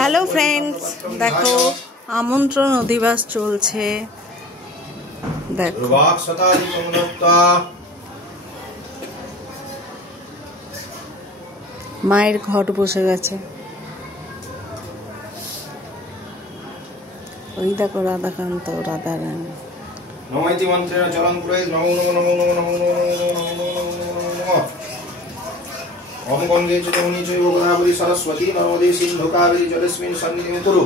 Hello friends, দেখো আমন্ত্রণ অধিবাস চলছে। দেখো মায়ের ঘট বসে গেছে। ওই দেখো রাধাকান্ত, রাধারানী। নমৈতি মন্ত্রেণ চলং পুরোহিত নমো নমো নমো নমো নমো নমো নমো। ওম গঙ্গে চ যমুনে চৈব গোদাবরী সরস্বতী নর্মদে সিন্ধু কাবেরী জলেস্মিন সন্নিধিং কুরু।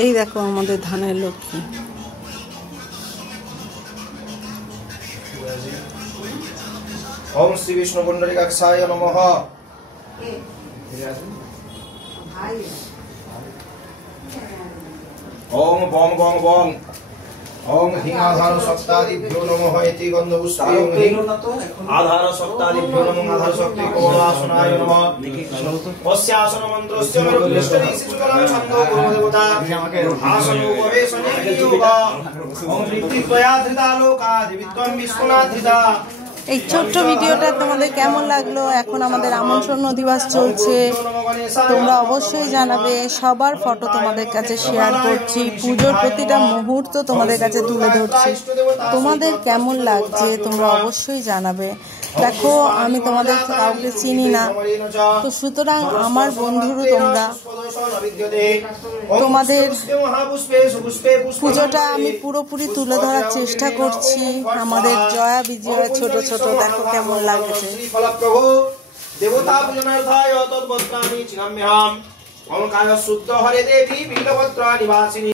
এই দেখো আমাদের ধানের লক্ষ্মী। ওম শ্রী বিষ্ণু পুণ্ডরীকাক্ষায় নমঃ। ওম বং বং বং। ওম হিং আধার সপ্তাদিভ্যো নমঃ ইতি গন্ধপুষ্পেয় হিং আধার সপ্তাদিভ্যো নমঃ আধার শক্তি কোলাসনায় নমঃ। পশ্যাসন মন্ত্রস্য মেরুপৃষ্ঠে শিশুকলং ছন্দো পূর্বদেবতা আসনো উপবেশনে যোগা। ওম ঋত্বিকয়া ধৃতা লোকা দেবিত্বং বিষ্ণুনা ধৃতা। এই ছোট্ট ভিডিওটা তোমাদের কেমন লাগলো? এখন আমাদের আমন্ত্রণ অধিবাস চলছে, তোমরা অবশ্যই জানাবে। সবার ফটো তোমাদের কাছে শেয়ার করছি, পুজোর প্রতিটা মুহূর্ত তোমাদের কাছে তুলে ধরছি। তোমাদের কেমন লাগছে তোমরা অবশ্যই জানাবে। দেখো আমি তোমাদের কাউকে চিনি না, তো সুতরাং আমার বন্ধুরও তোমরা। তোমাদের পুজোটা আমি পুরোপুরি তুলে ধরার চেষ্টা করছি। আমাদের জয়া বিজয়া ছোট ছোট দেখো কেমন লাগছে। দেবতা পূজনার্থায় তদ্বস্ত্রাণি চিনাম্যহম। ওম কায় শুদ্ধ হরে দেবী বিল্লপত্রা নিবাসিনী।